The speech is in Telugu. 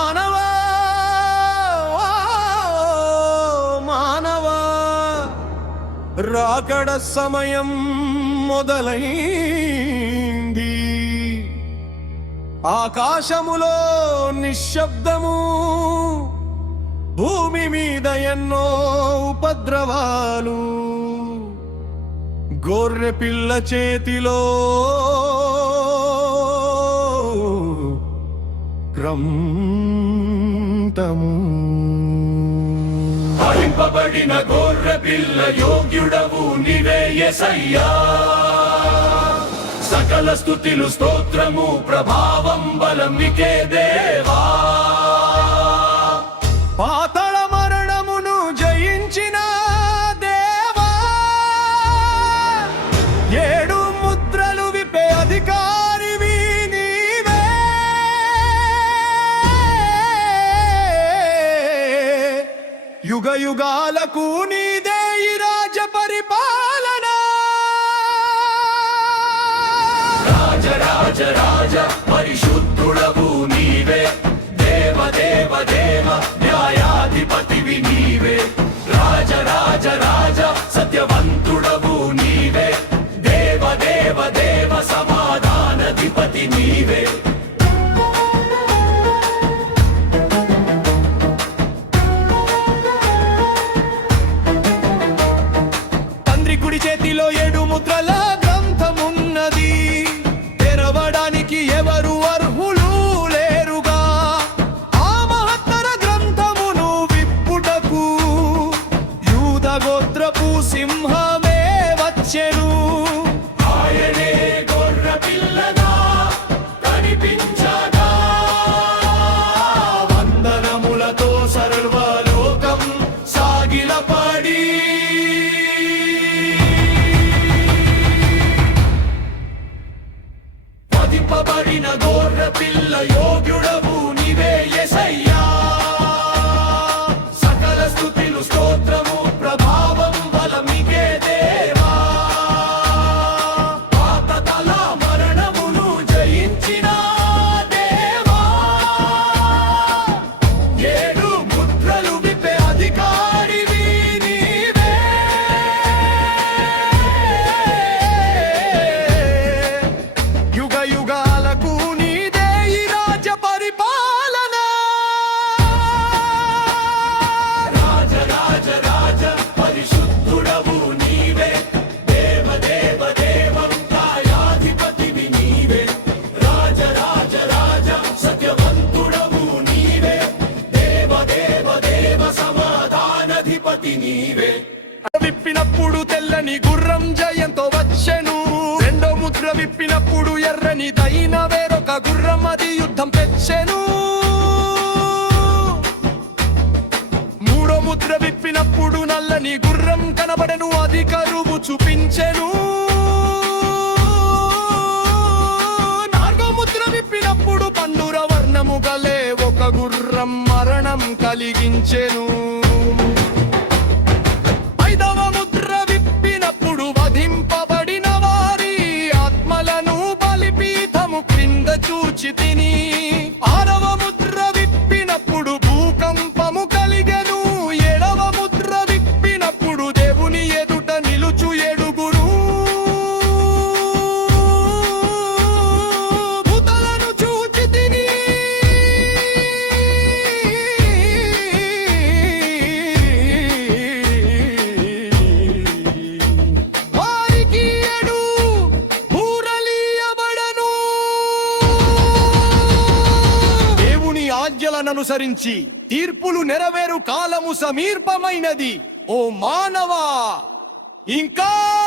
మానవ మానవ రాకడ సమయం మొదలైంది. ఆకాశములో నిశ్శబ్దము భూమి మీద ఎన్నో ఉపద్రవాలు. గొర్రె పిల్ల చేతిలో క్రంతము హరింపబడిన గొర్రె పిల్ల యోగ్యుడవు నివే ఎసయ్యా సకల స్థుతిలు స్తోత్రము ప్రభావం బలం నికే దేవా. యుగ యుగాలకు నీదే ఈ రాజ పరిపాలన. రాజ రాజ రాజ పరిశుద్ధుడవు చేతిలో ఏడు ముద్రల నీవే. విప్పినప్పుడు తెల్లని గుర్రం జయంతో వచ్చెను. రెండో ముద్ర విప్పినప్పుడు ఎర్రని దైన వేరొక గుర్రం అది యుద్ధం తెచ్చెను మూడో ముద్ర విప్పినప్పుడు నల్లని గుర్రం కనబడెను అది కరువు చూపించెను. నాలుగో అనుసరించి తీర్పులు నెరవేరు కాలము సమీర్పమైనది. ఓ మానవా! ఇంకా